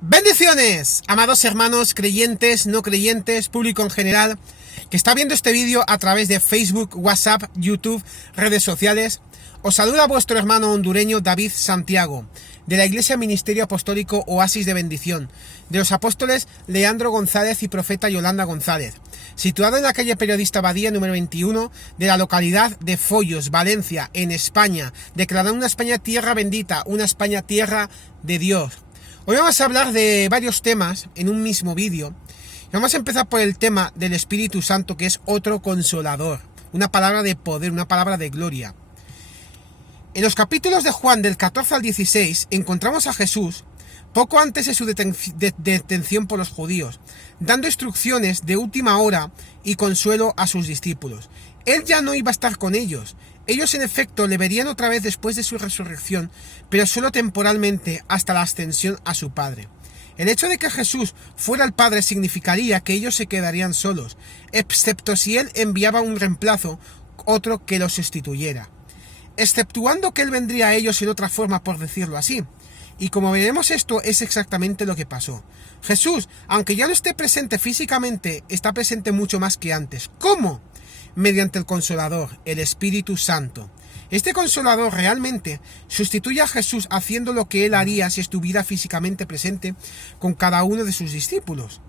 Bendiciones, amados hermanos, creyentes, no creyentes, público en general, que está viendo este vídeo a través de Facebook, WhatsApp, YouTube, redes sociales. Os saluda vuestro hermano hondureño David Santiago, de la Iglesia Ministerio Apostólico Oasis de Bendición, de los apóstoles Leandro González y profeta Yolanda González, situado en la calle Periodista Badía número 21 de la localidad de Foyos, Valencia, en España, declarando una España tierra bendita, una España tierra de Dios. Hoy vamos a hablar de varios temas en un mismo vídeo. Vamos a empezar por el tema del Espíritu Santo, que es otro consolador, una palabra de poder, una palabra de gloria. En los capítulos de Juan del 14 al 16 encontramos a Jesús poco antes de su detención por los judíos, dando instrucciones de última hora y consuelo a sus discípulos. Él ya no iba a estar con ellos. Ellos en efecto le verían otra vez después de su resurrección, pero solo temporalmente hasta la ascensión a su Padre. El hecho de que Jesús fuera el Padre significaría que ellos se quedarían solos, excepto si Él enviaba un reemplazo, otro que los sustituyera. Exceptuando que Él vendría a ellos en otra forma, por decirlo así. Y como veremos, esto es exactamente lo que pasó. Jesús, aunque ya no esté presente físicamente, está presente mucho más que antes. ¿Cómo? Mediante el Consolador, el Espíritu Santo. Este Consolador realmente sustituye a Jesús haciendo lo que Él haría si estuviera físicamente presente con cada uno de sus discípulos.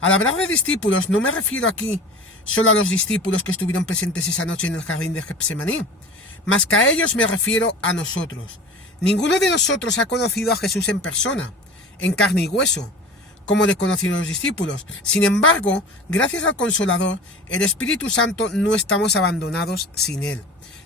Al hablar de discípulos, no me refiero aquí solo a los discípulos que estuvieron presentes esa noche en el jardín de Getsemaní, más que a ellos me refiero a nosotros. Ninguno de nosotros ha conocido a Jesús en persona, en carne y hueso, como le conocieron los discípulos. Sin embargo, gracias al Consolador, el Espíritu Santo, no estamos abandonados sin Él.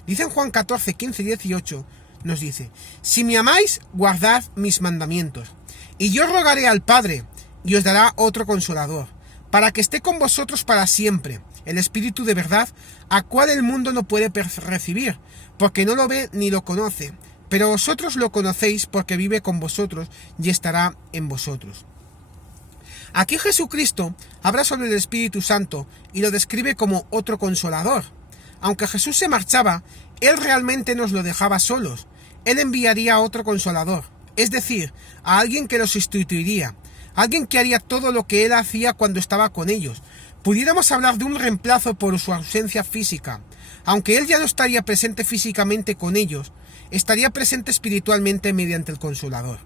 Dice en Juan 14, 15 y 18, nos dice: si me amáis, guardad mis mandamientos. Y yo rogaré al Padre, y os dará otro Consolador, para que esté con vosotros para siempre, el Espíritu de verdad, a cual el mundo no puede recibir, porque no lo ve ni lo conoce. Pero vosotros lo conocéis porque vive con vosotros y estará en vosotros. Aquí Jesucristo habla sobre el Espíritu Santo y lo describe como otro Consolador. Aunque Jesús se marchaba, Él realmente nos lo dejaba solos. Él enviaría a otro Consolador, es decir, a alguien que los sustituiría, alguien que haría todo lo que Él hacía cuando estaba con ellos. Pudiéramos hablar de un reemplazo por su ausencia física. Aunque Él ya no estaría presente físicamente con ellos, estaría presente espiritualmente mediante el Consolador.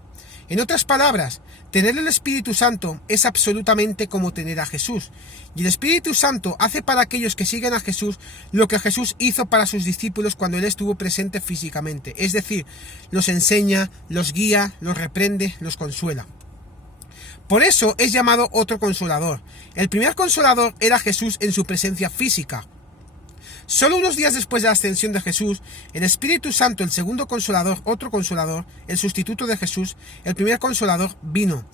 En otras palabras, tener el Espíritu Santo es absolutamente como tener a Jesús. Y el Espíritu Santo hace para aquellos que siguen a Jesús lo que Jesús hizo para sus discípulos cuando Él estuvo presente físicamente. Es decir, los enseña, los guía, los reprende, los consuela. Por eso es llamado otro Consolador. El primer Consolador era Jesús en su presencia física. Solo unos días después de la ascensión de Jesús, el Espíritu Santo, el segundo Consolador, otro Consolador, el sustituto de Jesús, el primer Consolador, vino.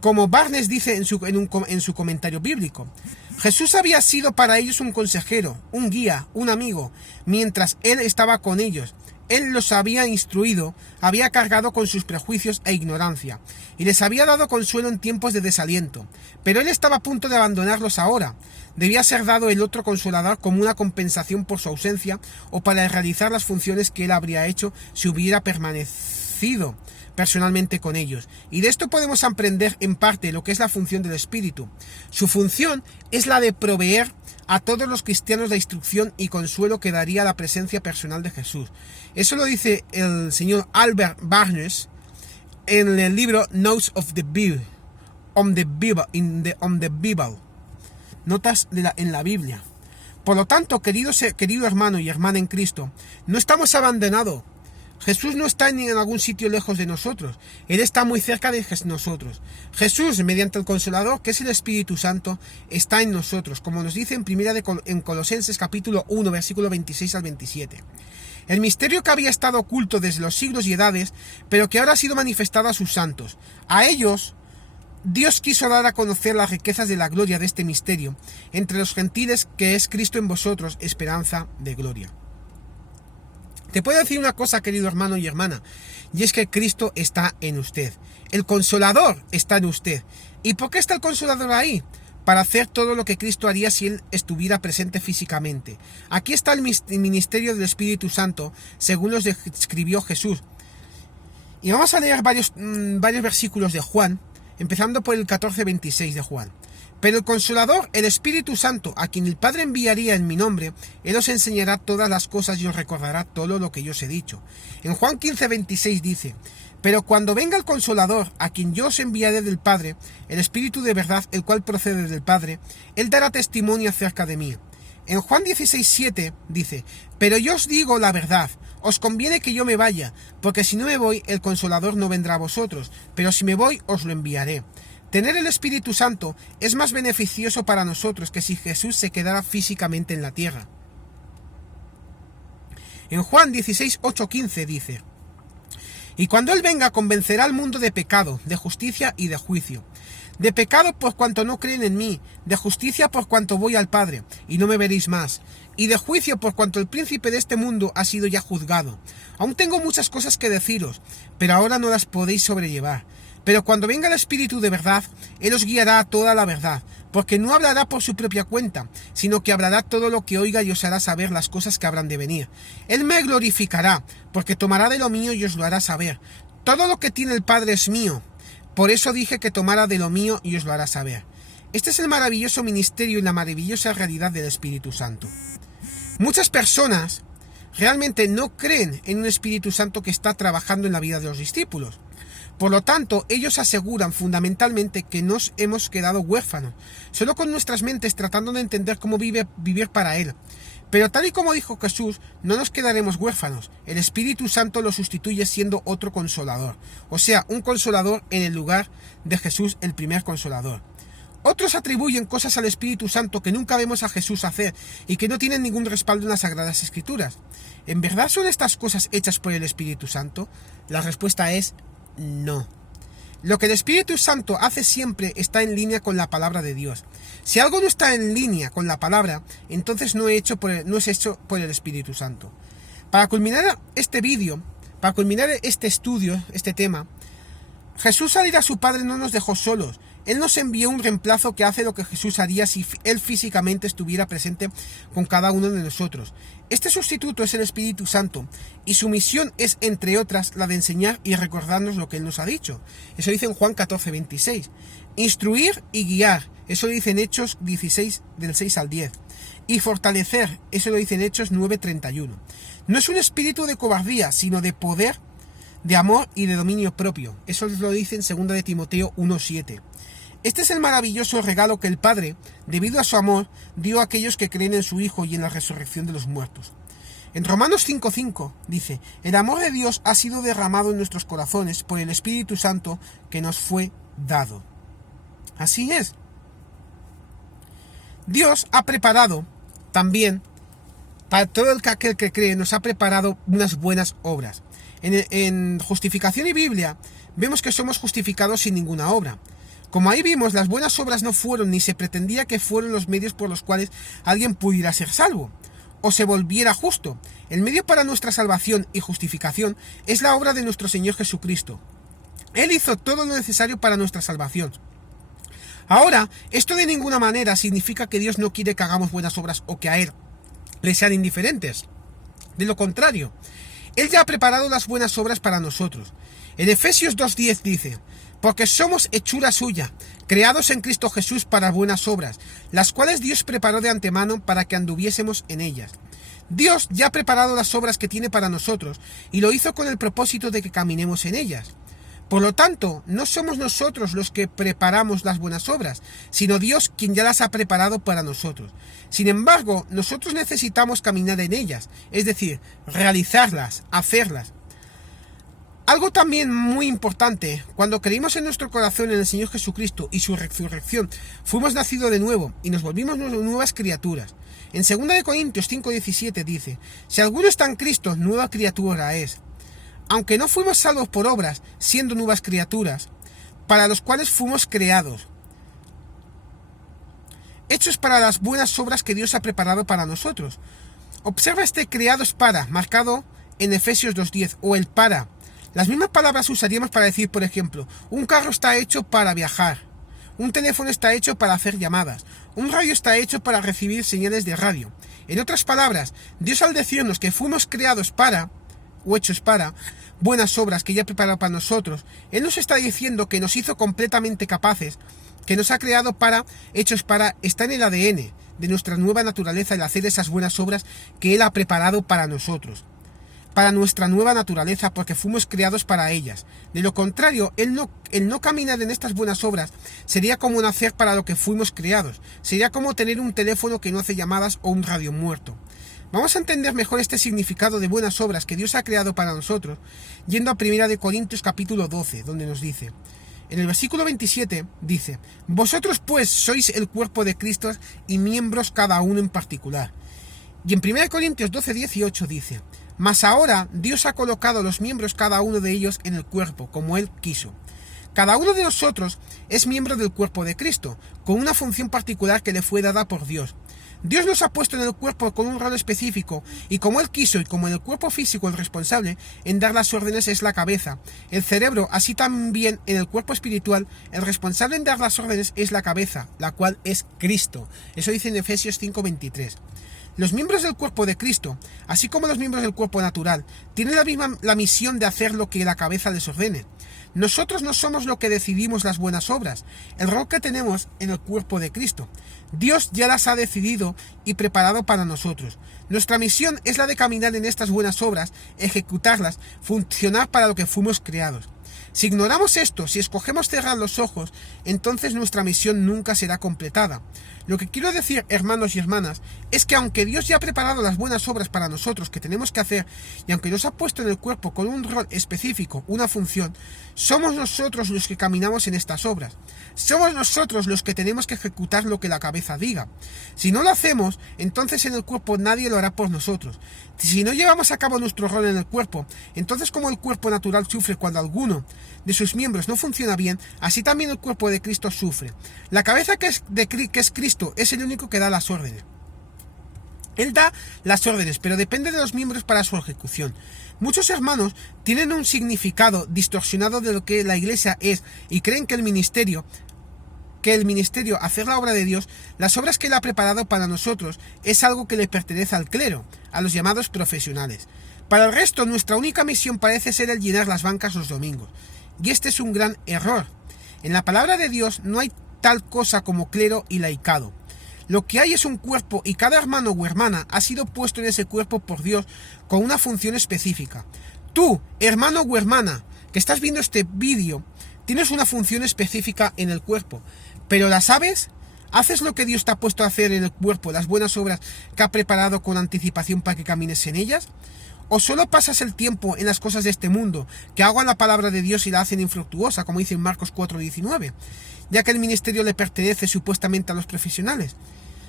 Como Barnes dice en su comentario bíblico, Jesús había sido para ellos un consejero, un guía, un amigo, mientras Él estaba con ellos. Él los había instruido, había cargado con sus prejuicios e ignorancia, y les había dado consuelo en tiempos de desaliento. Pero Él estaba a punto de abandonarlos ahora. Debía ser dado el otro Consolador como una compensación por su ausencia o para realizar las funciones que Él habría hecho si hubiera permanecido personalmente con ellos. Y de esto podemos aprender en parte lo que es la función del Espíritu. Su función es la de proveer a todos los cristianos la instrucción y consuelo que daría la presencia personal de Jesús. Eso lo dice el señor Albert Barnes en el libro Notes of the Bible, on the Bible, notas en la Biblia. Por lo tanto, querido hermano y hermana en Cristo, no estamos abandonados. Jesús no está en algún sitio lejos de nosotros. Él está muy cerca de nosotros. Jesús, mediante el Consolador, que es el Espíritu Santo, está en nosotros, como nos dice en Colosenses capítulo 1, versículo 26 al 27. El misterio que había estado oculto desde los siglos y edades, pero que ahora ha sido manifestado a sus santos. A ellos Dios quiso dar a conocer las riquezas de la gloria de este misterio entre los gentiles, que es Cristo en vosotros, esperanza de gloria. Te puedo decir una cosa, querido hermano y hermana, y es que Cristo está en usted. El Consolador está en usted. ¿Y por qué está el Consolador ahí? Para hacer todo lo que Cristo haría si Él estuviera presente físicamente. Aquí está el ministerio del Espíritu Santo, según los describió Jesús. Y vamos a leer varios versículos de Juan, empezando por el 14:26 de Juan. Pero el Consolador, el Espíritu Santo, a quien el Padre enviaría en mi nombre, Él os enseñará todas las cosas y os recordará todo lo que yo os he dicho. En Juan 15:26 dice: pero cuando venga el Consolador, a quien yo os enviaré del Padre, el Espíritu de verdad, el cual procede del Padre, Él dará testimonio acerca de mí. En Juan 16:7 dice: pero yo os digo la verdad, os conviene que yo me vaya, porque si no me voy, el Consolador no vendrá a vosotros, pero si me voy, os lo enviaré. Tener el Espíritu Santo es más beneficioso para nosotros que si Jesús se quedara físicamente en la tierra. En Juan 16:8-15 dice: y cuando Él venga, convencerá al mundo de pecado, de justicia y de juicio. De pecado por cuanto no creen en mí, de justicia por cuanto voy al Padre, y no me veréis más, y de juicio por cuanto el príncipe de este mundo ha sido ya juzgado. Aún tengo muchas cosas que deciros, pero ahora no las podéis sobrellevar. Pero cuando venga el Espíritu de verdad, Él os guiará a toda la verdad, porque no hablará por su propia cuenta, sino que hablará todo lo que oiga y os hará saber las cosas que habrán de venir. Él me glorificará, porque tomará de lo mío y os lo hará saber. Todo lo que tiene el Padre es mío. Por eso dije que tomara de lo mío y os lo hará saber. Este es el maravilloso ministerio y la maravillosa realidad del Espíritu Santo. Muchas personas realmente no creen en un Espíritu Santo que está trabajando en la vida de los discípulos. Por lo tanto, ellos aseguran fundamentalmente que nos hemos quedado huérfanos, solo con nuestras mentes tratando de entender cómo vivir para Él. Pero tal y como dijo Jesús, no nos quedaremos huérfanos. El Espíritu Santo lo sustituye siendo otro consolador, o sea, un consolador en el lugar de Jesús, el primer consolador. Otros atribuyen cosas al Espíritu Santo que nunca vemos a Jesús hacer y que no tienen ningún respaldo en las Sagradas Escrituras. ¿En verdad son estas cosas hechas por el Espíritu Santo? La respuesta es no. Lo que el Espíritu Santo hace siempre está en línea con la palabra de Dios. Si algo no está en línea con la palabra, entonces no es hecho por el Espíritu Santo. Para culminar este vídeo, para culminar este estudio, este tema, Jesús al ir a su Padre no nos dejó solos. Él nos envió un reemplazo que hace lo que Jesús haría si Él físicamente estuviera presente con cada uno de nosotros. Este sustituto es el Espíritu Santo, y su misión es, entre otras, la de enseñar y recordarnos lo que Él nos ha dicho. Eso dice en Juan 14:26. Instruir y guiar, eso lo dice en Hechos 16, del 6 al 10. Y fortalecer, eso lo dice en Hechos 9:31. No es un espíritu de cobardía, sino de poder, de amor y de dominio propio. Eso lo dice en 2 de Timoteo 1:7. Este es el maravilloso regalo que el Padre, debido a su amor, dio a aquellos que creen en su Hijo y en la resurrección de los muertos. En Romanos 5:5 dice: el amor de Dios ha sido derramado en nuestros corazones por el Espíritu Santo que nos fue dado. Así es. Dios ha preparado también, para todo aquel que cree, nos ha preparado unas buenas obras. En Justificación y Biblia vemos que somos justificados sin ninguna obra. Como ahí vimos, las buenas obras no fueron ni se pretendía que fueran los medios por los cuales alguien pudiera ser salvo o se volviera justo. El medio para nuestra salvación y justificación es la obra de nuestro Señor Jesucristo. Él hizo todo lo necesario para nuestra salvación. Ahora, esto de ninguna manera significa que Dios no quiere que hagamos buenas obras o que a Él le sean indiferentes. De lo contrario, Él ya ha preparado las buenas obras para nosotros. En Efesios 2:10 dice: porque somos hechura suya, creados en Cristo Jesús para buenas obras, las cuales Dios preparó de antemano para que anduviésemos en ellas. Dios ya ha preparado las obras que tiene para nosotros y lo hizo con el propósito de que caminemos en ellas. Por lo tanto, no somos nosotros los que preparamos las buenas obras, sino Dios quien ya las ha preparado para nosotros. Sin embargo, nosotros necesitamos caminar en ellas, es decir, realizarlas, hacerlas. Algo también muy importante, cuando creímos en nuestro corazón en el Señor Jesucristo y su resurrección, fuimos nacidos de nuevo y nos volvimos nuevas criaturas. En 2 de Corintios 5:17 dice: si alguno está en Cristo, nueva criatura es. Aunque no fuimos salvos por obras, siendo nuevas criaturas, para los cuales fuimos creados, hechos para las buenas obras que Dios ha preparado para nosotros. Observa este creados para, marcado en Efesios 2:10, o el para. Las mismas palabras usaríamos para decir, por ejemplo, un carro está hecho para viajar, un teléfono está hecho para hacer llamadas, un radio está hecho para recibir señales de radio. En otras palabras, Dios al decirnos que fuimos creados para, o hechos para, buenas obras que ya preparó para nosotros, Él nos está diciendo que nos hizo completamente capaces, que nos ha creado hechos para, está en el ADN de nuestra nueva naturaleza el hacer esas buenas obras que Él ha preparado para nosotros, para nuestra nueva naturaleza, porque fuimos creados para ellas. De lo contrario, el no caminar en estas buenas obras sería como nacer para lo que fuimos creados, sería como tener un teléfono que no hace llamadas o un radio muerto. Vamos a entender mejor este significado de buenas obras que Dios ha creado para nosotros, yendo a 1 Corintios capítulo 12, donde nos dice, en el versículo 27 dice, vosotros pues sois el cuerpo de Cristo y miembros cada uno en particular. Y en 1 Corintios 12, 18 dice, mas ahora Dios ha colocado los miembros cada uno de ellos en el cuerpo, como Él quiso. Cada uno de nosotros es miembro del cuerpo de Cristo, con una función particular que le fue dada por Dios. Dios nos ha puesto en el cuerpo con un rol específico, y como Él quiso y como en el cuerpo físico el responsable en dar las órdenes es la cabeza, el cerebro, así también en el cuerpo espiritual, el responsable en dar las órdenes es la cabeza, la cual es Cristo. Eso dice en Efesios 5:23. Los miembros del cuerpo de Cristo, así como los miembros del cuerpo natural, tienen la misión de hacer lo que la cabeza les ordene. Nosotros no somos lo que decidimos las buenas obras, el rol que tenemos en el cuerpo de Cristo. Dios ya las ha decidido y preparado para nosotros. Nuestra misión es la de caminar en estas buenas obras, ejecutarlas, funcionar para lo que fuimos creados. Si ignoramos esto, si escogemos cerrar los ojos, entonces nuestra misión nunca será completada. Lo que quiero decir, hermanos y hermanas, es que aunque Dios ya ha preparado las buenas obras para nosotros que tenemos que hacer, y aunque nos ha puesto en el cuerpo con un rol específico, una función, somos nosotros los que caminamos en estas obras. Somos nosotros los que tenemos que ejecutar lo que la cabeza diga. Si no lo hacemos, entonces en el cuerpo nadie lo hará por nosotros. Si no llevamos a cabo nuestro rol en el cuerpo, entonces como el cuerpo natural sufre cuando alguno de sus miembros no funciona bien, así también el cuerpo de Cristo sufre. La cabeza que es Cristo es el único que da las órdenes. Él da las órdenes, pero depende de los miembros para su ejecución. Muchos hermanos tienen un significado distorsionado de lo que la Iglesia es y creen que el ministerio, hacer la obra de Dios, las obras que Él ha preparado para nosotros, es algo que le pertenece al clero, a los llamados profesionales. Para el resto, nuestra única misión parece ser el llenar las bancas los domingos. Y este es un gran error. En la palabra de Dios no hay tal cosa como clero y laicado. Lo que hay es un cuerpo y cada hermano o hermana ha sido puesto en ese cuerpo por Dios con una función específica. Tú, hermano o hermana, que estás viendo este vídeo, tienes una función específica en el cuerpo. ¿Pero la sabes? ¿Haces lo que Dios te ha puesto a hacer en el cuerpo, las buenas obras que ha preparado con anticipación para que camines en ellas? ¿O solo pasas el tiempo en las cosas de este mundo, que ahogan la palabra de Dios y la hacen infructuosa, como dice en Marcos 4:19, ya que el ministerio le pertenece supuestamente a los profesionales?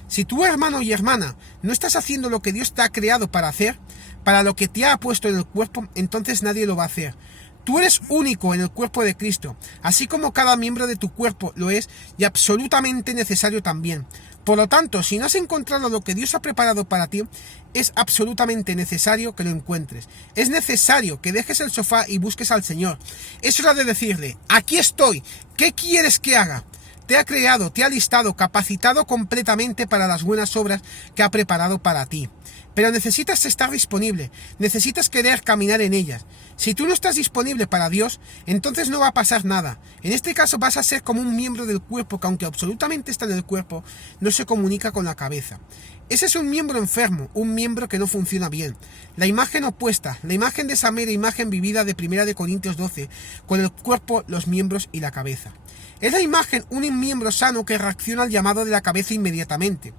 Si tú, hermano y hermana, no estás haciendo lo que Dios te ha creado para hacer, para lo que te ha puesto en el cuerpo, entonces nadie lo va a hacer. Tú eres único en el cuerpo de Cristo, así como cada miembro de tu cuerpo lo es y absolutamente necesario también. Por lo tanto, si no has encontrado lo que Dios ha preparado para ti, es absolutamente necesario que lo encuentres. Es necesario que dejes el sofá y busques al Señor. Es hora de decirle, aquí estoy, ¿qué quieres que haga? Te ha creado, te ha listado, capacitado completamente para las buenas obras que ha preparado para ti. Pero necesitas estar disponible, necesitas querer caminar en ellas. Si tú no estás disponible para Dios, entonces no va a pasar nada. En este caso vas a ser como un miembro del cuerpo que aunque absolutamente está en el cuerpo, no se comunica con la cabeza. Ese es un miembro enfermo, un miembro que no funciona bien. La imagen opuesta, la imagen de esa mera imagen vivida de 1 Corintios 12, con el cuerpo, los miembros y la cabeza. Es la imagen un miembro sano que reacciona al llamado de la cabeza inmediatamente.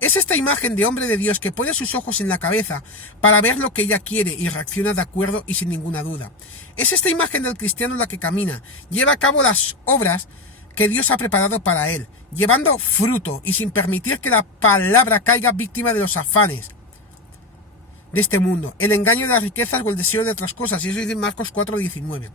Es esta imagen de hombre de Dios que pone sus ojos en la cabeza para ver lo que ella quiere y reacciona de acuerdo y sin ninguna duda. Es esta imagen del cristiano la que camina, lleva a cabo las obras que Dios ha preparado para él, llevando fruto y sin permitir que la palabra caiga víctima de los afanes de este mundo, el engaño de las riquezas o el deseo de otras cosas, y eso dice en Marcos 4:19.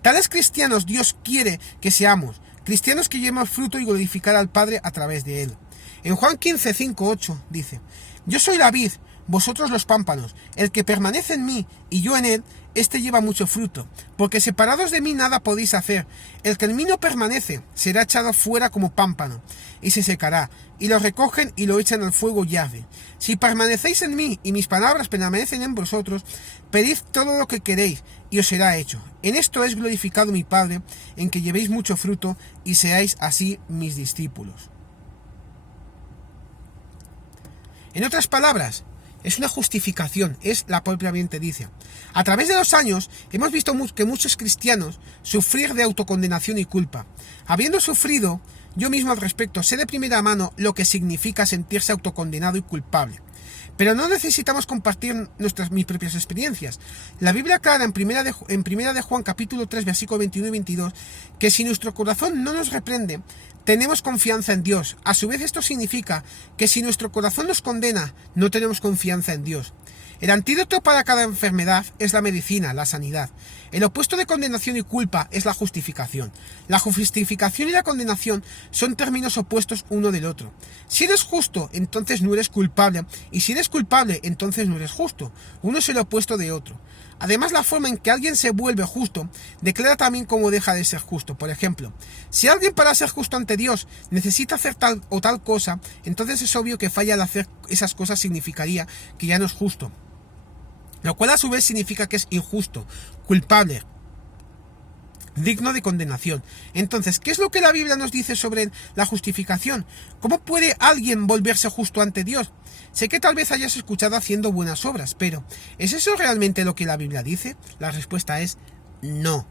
Tales cristianos Dios quiere que seamos, cristianos que llevan fruto y glorificar al Padre a través de él. En Juan 15:5-8 dice, yo soy la vid, vosotros los pámpanos. El que permanece en mí y yo en él, éste lleva mucho fruto, porque separados de mí nada podéis hacer. El que en mí no permanece será echado fuera como pámpano, y se secará, y lo recogen y lo echan al fuego y arde. Si permanecéis en mí y mis palabras permanecen en vosotros, pedid todo lo que queréis, y os será hecho. En esto es glorificado mi Padre, en que llevéis mucho fruto, y seáis así mis discípulos. En otras palabras, es una justificación, es la propiamente dice. A través de los años hemos visto que muchos cristianos sufrir de autocondenación y culpa. Habiendo sufrido, yo mismo al respecto sé de primera mano lo que significa sentirse autocondenado y culpable. Pero no necesitamos compartir mis propias experiencias. La Biblia aclara en primera de Juan capítulo 3 versículos 21 y 22 que si nuestro corazón no nos reprende, tenemos confianza en Dios. A su vez esto significa que si nuestro corazón nos condena, no tenemos confianza en Dios. El antídoto para cada enfermedad es la medicina, la sanidad. El opuesto de condenación y culpa es la justificación. La justificación y la condenación son términos opuestos uno del otro. Si eres justo, entonces no eres culpable, y si eres culpable, entonces no eres justo. Uno es el opuesto de otro. Además, la forma en que alguien se vuelve justo declara también cómo deja de ser justo. Por ejemplo, si alguien para ser justo ante Dios necesita hacer tal o tal cosa, entonces es obvio que falla al hacer esas cosas significaría que ya no es justo. Lo cual a su vez significa que es injusto, culpable, digno de condenación. Entonces, ¿qué es lo que la Biblia nos dice sobre la justificación? ¿Cómo puede alguien volverse justo ante Dios? Sé que tal vez hayas escuchado haciendo buenas obras, pero ¿es eso realmente lo que la Biblia dice? La respuesta es no.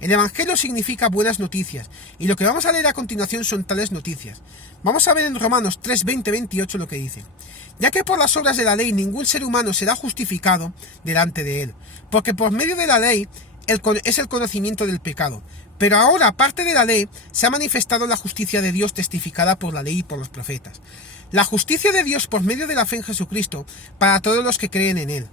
El Evangelio significa buenas noticias, y lo que vamos a leer a continuación son tales noticias. Vamos a ver en Romanos 3, 20, 28 lo que dice. Ya que por las obras de la ley ningún ser humano será justificado delante de él, porque por medio de la ley es el conocimiento del pecado. Pero ahora, aparte de la ley, se ha manifestado la justicia de Dios testificada por la ley y por los profetas. La justicia de Dios por medio de la fe en Jesucristo para todos los que creen en él.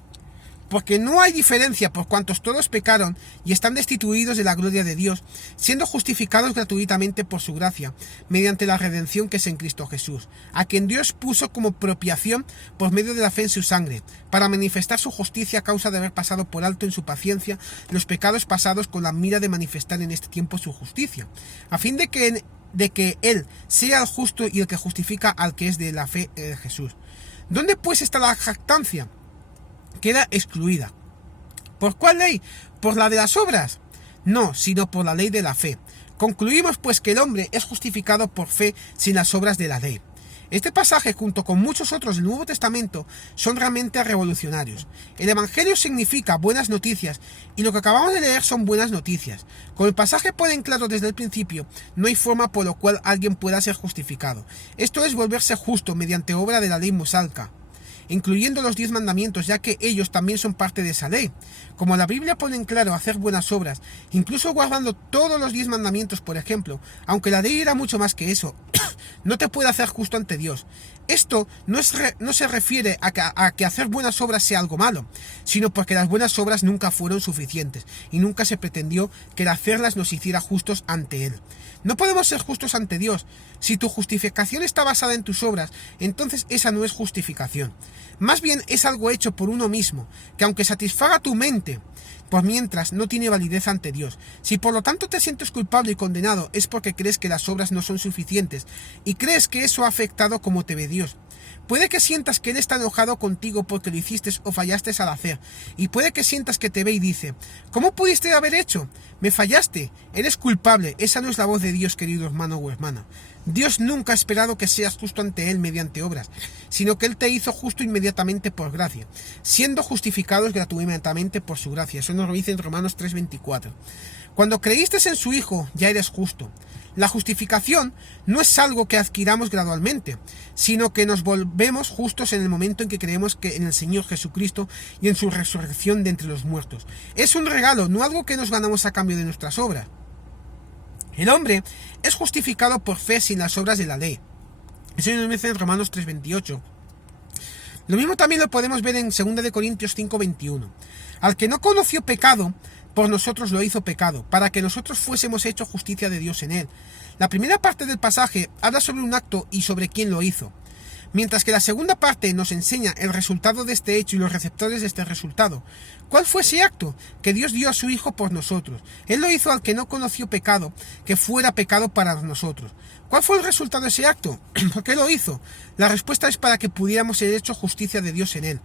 Porque no hay diferencia por cuantos todos pecaron y están destituidos de la gloria de Dios, siendo justificados gratuitamente por su gracia, mediante la redención que es en Cristo Jesús, a quien Dios puso como propiación por medio de la fe en su sangre, para manifestar su justicia a causa de haber pasado por alto en su paciencia los pecados pasados con la mira de manifestar en este tiempo su justicia, a fin de que Él sea el justo y el que justifica al que es de la fe de Jesús. ¿Dónde pues está la jactancia? Queda excluida. ¿Por cuál ley? ¿Por la de las obras? No, sino por la ley de la fe. Concluimos pues que el hombre es justificado por fe sin las obras de la ley. Este pasaje, junto con muchos otros del Nuevo Testamento, son realmente revolucionarios. El Evangelio significa buenas noticias, y lo que acabamos de leer son buenas noticias. Como el pasaje pone en claro desde el principio, no hay forma por la cual alguien pueda ser justificado. Esto es volverse justo mediante obra de la ley mosaica, incluyendo los 10 mandamientos, ya que ellos también son parte de esa ley. Como la Biblia pone en claro hacer buenas obras, incluso guardando todos los 10 mandamientos, por ejemplo, aunque la ley era mucho más que eso, no te puede hacer justo ante Dios. Esto no se refiere a que hacer buenas obras sea algo malo, sino porque las buenas obras nunca fueron suficientes y nunca se pretendió que el hacerlas nos hiciera justos ante Él. No podemos ser justos ante Dios. Si tu justificación está basada en tus obras, entonces esa no es justificación. Más bien es algo hecho por uno mismo, que aunque satisfaga tu mente, por mientras no tiene validez ante Dios. Si por lo tanto te sientes culpable y condenado, es porque crees que las obras no son suficientes y crees que eso ha afectado cómo te ve Dios. Puede que sientas que Él está enojado contigo porque lo hiciste o fallaste al hacer, y puede que sientas que te ve y dice: ¿cómo pudiste haber hecho? Me fallaste, eres culpable. Esa no es la voz de Dios, querido hermano o hermana. Dios nunca ha esperado que seas justo ante Él mediante obras, sino que Él te hizo justo inmediatamente por gracia, siendo justificados gratuitamente por su gracia. Eso nos lo dice en Romanos 3:24. Cuando creíste en su Hijo, ya eres justo. La justificación no es algo que adquiramos gradualmente, sino que nos volvemos justos en el momento en que creemos que en el Señor Jesucristo y en su resurrección de entre los muertos. Es un regalo, no algo que nos ganamos a cambio de nuestras obras. El hombre es justificado por fe sin las obras de la ley. Eso nos dice en Romanos 3:28. Lo mismo también lo podemos ver en 2 de Corintios 5:21. Al que no conoció pecado, por nosotros lo hizo pecado, para que nosotros fuésemos hechos justicia de Dios en él. La primera parte del pasaje habla sobre un acto y sobre quién lo hizo. Mientras que la segunda parte nos enseña el resultado de este hecho y los receptores de este resultado. ¿Cuál fue ese acto? Que Dios dio a su Hijo por nosotros. Él lo hizo al que no conoció pecado, que fuera pecado para nosotros. ¿Cuál fue el resultado de ese acto? ¿Por qué lo hizo? La respuesta es para que pudiéramos ser hecho justicia de Dios en él.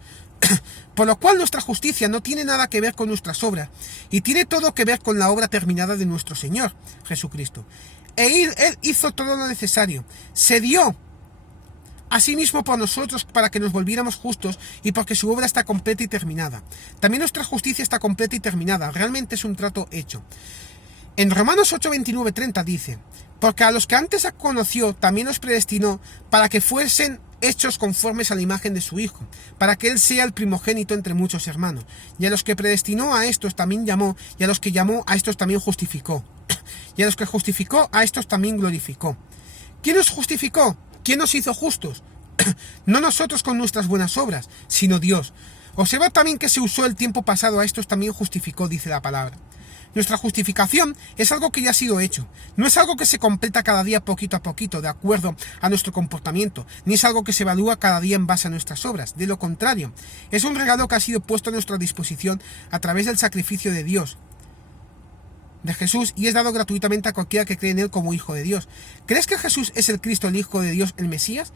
Por lo cual nuestra justicia no tiene nada que ver con nuestras obras, y tiene todo que ver con la obra terminada de nuestro Señor, Jesucristo. Él hizo todo lo necesario. Se dio a sí mismo por nosotros para que nos volviéramos justos y porque su obra está completa y terminada. También nuestra justicia está completa y terminada. Realmente es un trato hecho. En Romanos 8, 29, 30 dice: porque a los que antes conoció también los predestinó para que fuesen hechos conformes a la imagen de su Hijo, para que Él sea el primogénito entre muchos hermanos. Y a los que predestinó a estos también llamó, y a los que llamó a estos también justificó. Y a los que justificó a estos también glorificó. ¿Quién nos justificó? ¿Quién nos hizo justos? No nosotros con nuestras buenas obras, sino Dios. Observa también que se usó el tiempo pasado, a estos también justificó, dice la palabra. Nuestra justificación es algo que ya ha sido hecho. No es algo que se completa cada día poquito a poquito, de acuerdo a nuestro comportamiento, ni es algo que se evalúa cada día en base a nuestras obras. De lo contrario, es un regalo que ha sido puesto a nuestra disposición a través del sacrificio de Dios, de Jesús, y es dado gratuitamente a cualquiera que cree en Él como Hijo de Dios. ¿Crees que Jesús es el Cristo, el Hijo de Dios, el Mesías?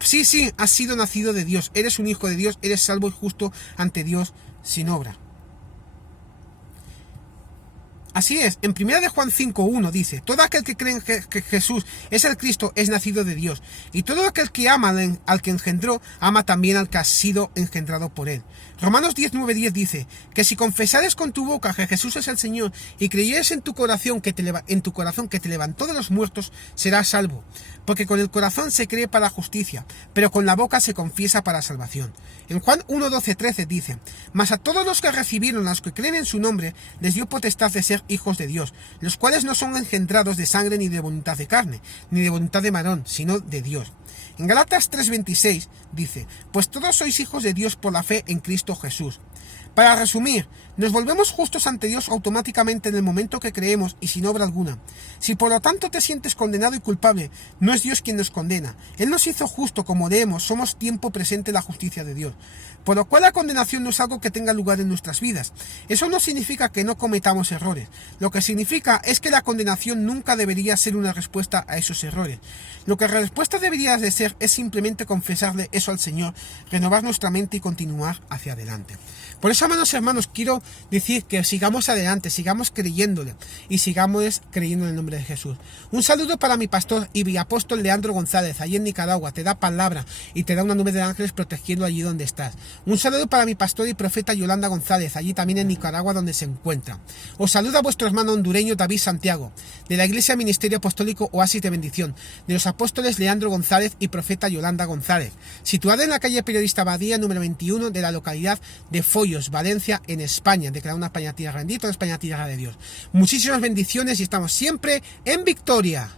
Sí, has sido nacido de Dios, eres un hijo de Dios, eres salvo y justo ante Dios sin obra. Así es, en 1 de Juan 5:1 dice: todo aquel que cree en que Jesús es el Cristo es nacido de Dios, y todo aquel que ama al que engendró, ama también al que ha sido engendrado por él. Romanos 10:9-10 dice que si confesares con tu boca que Jesús es el Señor y creyeres en tu corazón que te levantó de los muertos, serás salvo. Porque con el corazón se cree para justicia, pero con la boca se confiesa para salvación. En Juan 1:12-13 dice: mas a todos los que recibieron, a los que creen en su nombre, les dio potestad de ser hijos de Dios, los cuales no son engendrados de sangre ni de voluntad de carne, ni de voluntad de varón, sino de Dios. En Gálatas 3:26 dice: pues todos sois hijos de Dios por la fe en Cristo Jesús. Para resumir, nos volvemos justos ante Dios automáticamente en el momento que creemos y sin obra alguna. Si por lo tanto te sientes condenado y culpable, no es Dios quien nos condena. Él nos hizo justo, como leemos, somos tiempo presente la justicia de Dios. Por lo cual la condenación no es algo que tenga lugar en nuestras vidas. Eso no significa que no cometamos errores. Lo que significa es que la condenación nunca debería ser una respuesta a esos errores. Lo que la respuesta debería de ser es simplemente confesarle eso al Señor, renovar nuestra mente y continuar hacia adelante. Por eso, hermanos, quiero decir que sigamos adelante, sigamos creyéndole y sigamos creyendo en el nombre de Jesús. Un saludo para mi pastor y apóstol Leandro González, allí en Nicaragua. Te da palabra y te da una nube de ángeles protegiendo allí donde estás. Un saludo para mi pastor y profeta Yolanda González, allí también en Nicaragua donde se encuentra. Os saluda vuestro hermano hondureño David Santiago, de la Iglesia Ministerio Apostólico Oasis de Bendición, de los apóstoles Leandro González y profeta Yolanda González, situada en la calle Periodista Badía número 21 de la localidad de Foyos, Valencia, en España. Declarado una España tierra bendita, una España tierra de Dios. Muchísimas bendiciones y estamos siempre en victoria.